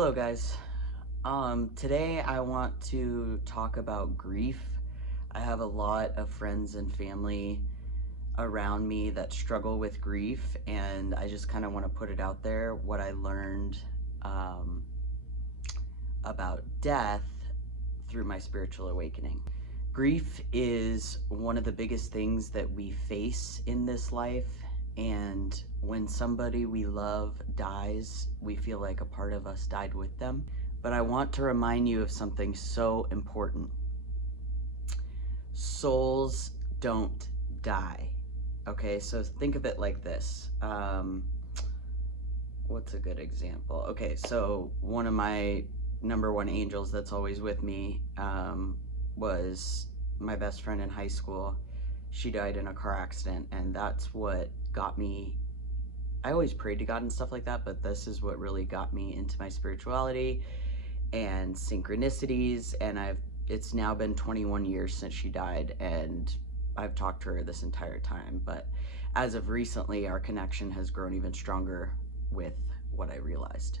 Hello, guys. Today I want to talk about grief. I have a lot of friends and family around me that struggle with grief, and I just kind of want to put it out there what I learned um, about death through my spiritual awakening. Grief is one of the biggest things that we face in this life, and when somebody we love dies, we feel like a part of us died with them. But I want to remind you of something so important. Souls don't die. Okay, so think of it like this. What's a good example? Okay, so one of my number one angels that's always with me was my best friend in high school. She died in a car accident, and that's what got me. I always prayed to God and stuff like that, but this is what really got me into my spirituality and synchronicities. And it's now been 21 years since she died, and I've talked to her this entire time. But as of recently, our connection has grown even stronger with what I realized.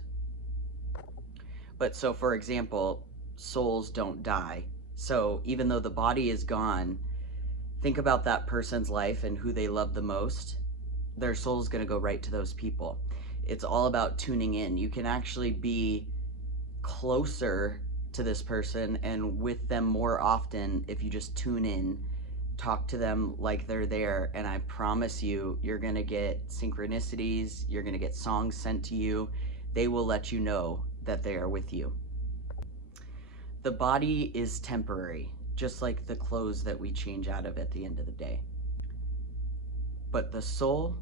But so, for example, souls don't die. So even though the body is gone, think about that person's life and who they love the most. Their soul's going to go right to those people. It's all about tuning in. You can actually be closer to this person and with them more often if you just tune in, talk to them like they're there, and I promise you, you're going to get synchronicities, you're going to get songs sent to you. They will let you know that they are with you. The body is temporary, just like the clothes that we change out of at the end of the day. But the soul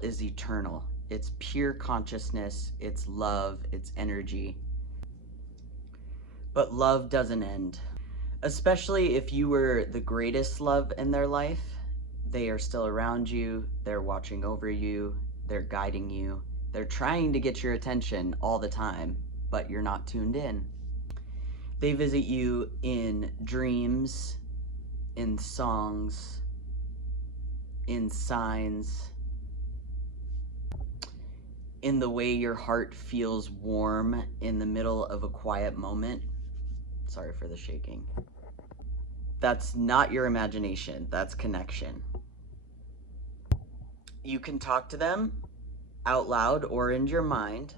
is eternal. It's pure consciousness, it's love, it's energy. But love doesn't end. Especially if you were the greatest love in their life, they are still around you, they're watching over you, they're guiding you, they're trying to get your attention all the time, but you're not tuned in. They visit you in dreams, in songs, in signs, in the way your heart feels warm in the middle of a quiet moment. Sorry for the shaking. That's not your imagination, that's connection. You can talk to them out loud or in your mind.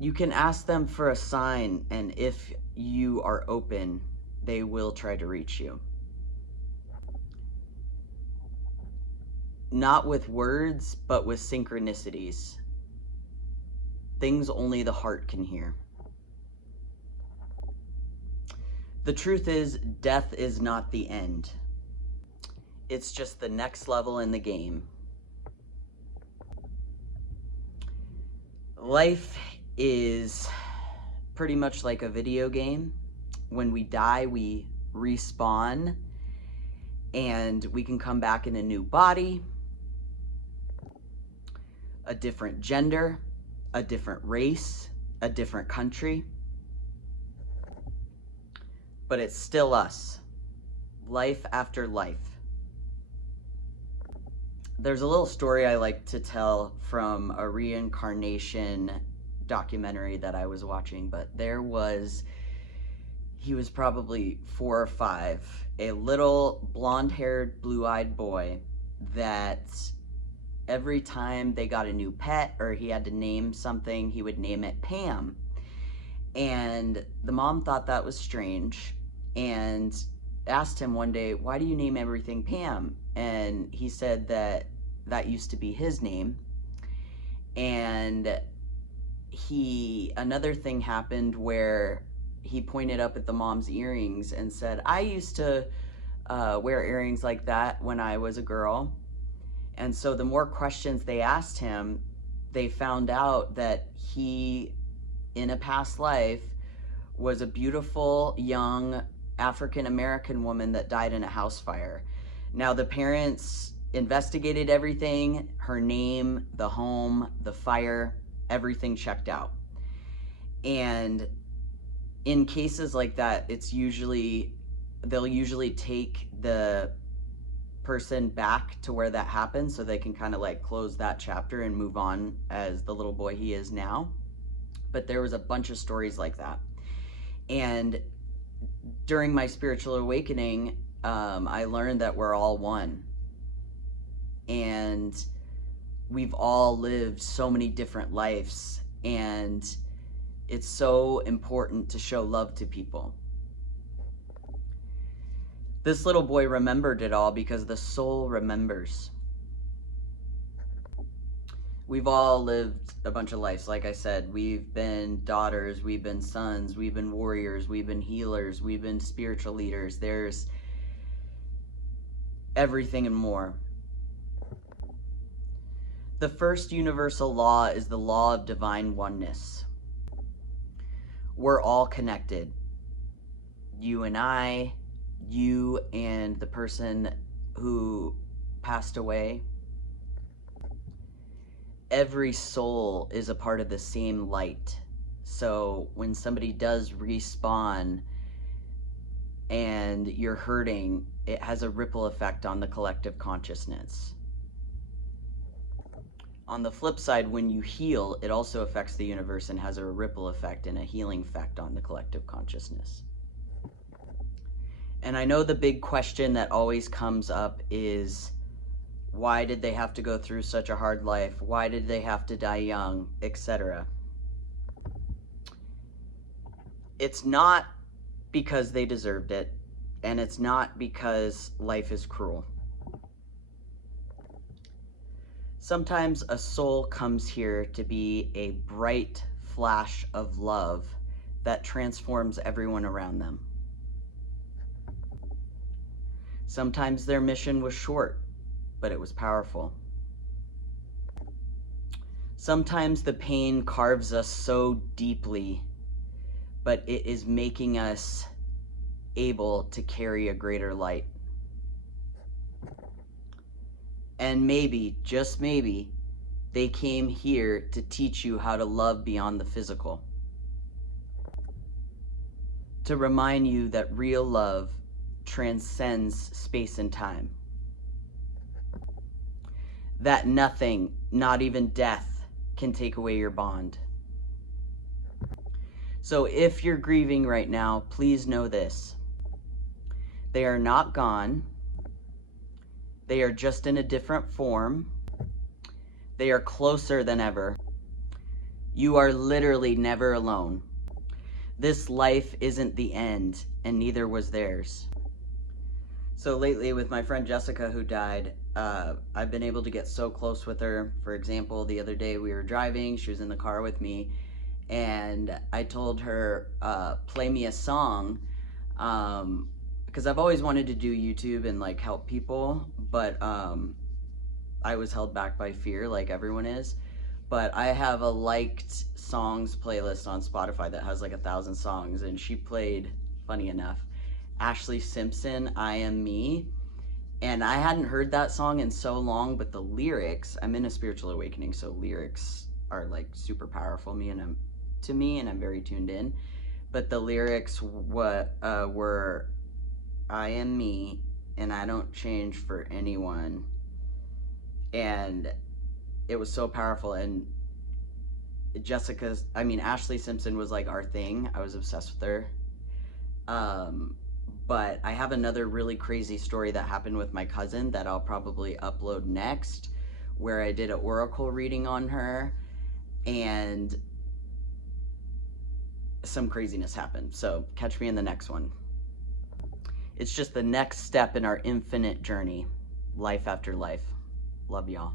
You can ask them for a sign, and if you are open, they will try to reach you. Not with words, but with synchronicities. Things only the heart can hear. The truth is, death is not the end. It's just the next level in the game. Life is pretty much like a video game. When we die, we respawn, and we can come back in a new body, a different gender, a different race, a different country. But it's still us, life after life. There's a little story I like to tell from a reincarnation documentary that I was watching, but he was probably 4 or 5, a little blonde-haired, blue-eyed boy that every time they got a new pet or he had to name something, he would name it Pam. And the mom thought that was strange and asked him one day, "Why do you name everything Pam?" And he said that used to be his name. And another thing happened where he pointed up at the mom's earrings and said, "I used to wear earrings like that when I was a girl." And so the more questions they asked him, they found out that he, in a past life, was a beautiful young African-American woman that died in a house fire. Now the parents investigated everything, her name, the home, the fire, everything checked out. And in cases like that, they'll usually take the person back to where that happened so they can kind of like close that chapter and move on as the little boy he is now. But there was a bunch of stories like that. And during my spiritual awakening, I learned that we're all one. And we've all lived so many different lives. And it's so important to show love to people. This little boy remembered it all because the soul remembers. We've all lived a bunch of lives. Like I said, we've been daughters, we've been sons, we've been warriors, we've been healers, we've been spiritual leaders. There's everything and more. The first universal law is the law of divine oneness. We're all connected. You and I, you and the person who passed away. Every soul is a part of the same light. So when somebody does respawn and you're hurting, it has a ripple effect on the collective consciousness. On the flip side, when you heal, it also affects the universe and has a ripple effect and a healing effect on the collective consciousness. And I know the big question that always comes up is, why did they have to go through such a hard life? Why did they have to die young, etc.? It's not because they deserved it, and it's not because life is cruel. Sometimes a soul comes here to be a bright flash of love that transforms everyone around them. Sometimes their mission was short, but it was powerful. Sometimes the pain carves us so deeply, but it is making us able to carry a greater light. And maybe, just maybe, they came here to teach you how to love beyond the physical. To remind you that real love transcends space and time. That nothing, not even death, can take away your bond. So if you're grieving right now, please know this. They are not gone. They are just in a different form. They are closer than ever. You are literally never alone. This life isn't the end, and neither was theirs. So lately with my friend Jessica who died, I've been able to get so close with her. For example, the other day we were driving, she was in the car with me, and I told her, play me a song, because I've always wanted to do YouTube and like help people, but I was held back by fear like everyone is. But I have a liked songs playlist on Spotify that has like 1,000 songs, and she played, funny enough, Ashlee Simpson, I Am Me. And I hadn't heard that song in so long, but the lyrics, I'm in a spiritual awakening, so lyrics are like super powerful to me, and I'm very tuned in. But the lyrics were, I am me, and I don't change for anyone. And it was so powerful. And Ashlee Simpson was like our thing. I was obsessed with her. But I have another really crazy story that happened with my cousin that I'll probably upload next, where I did an oracle reading on her, and some craziness happened. So catch me in the next one. It's just the next step in our infinite journey, life after life. Love y'all.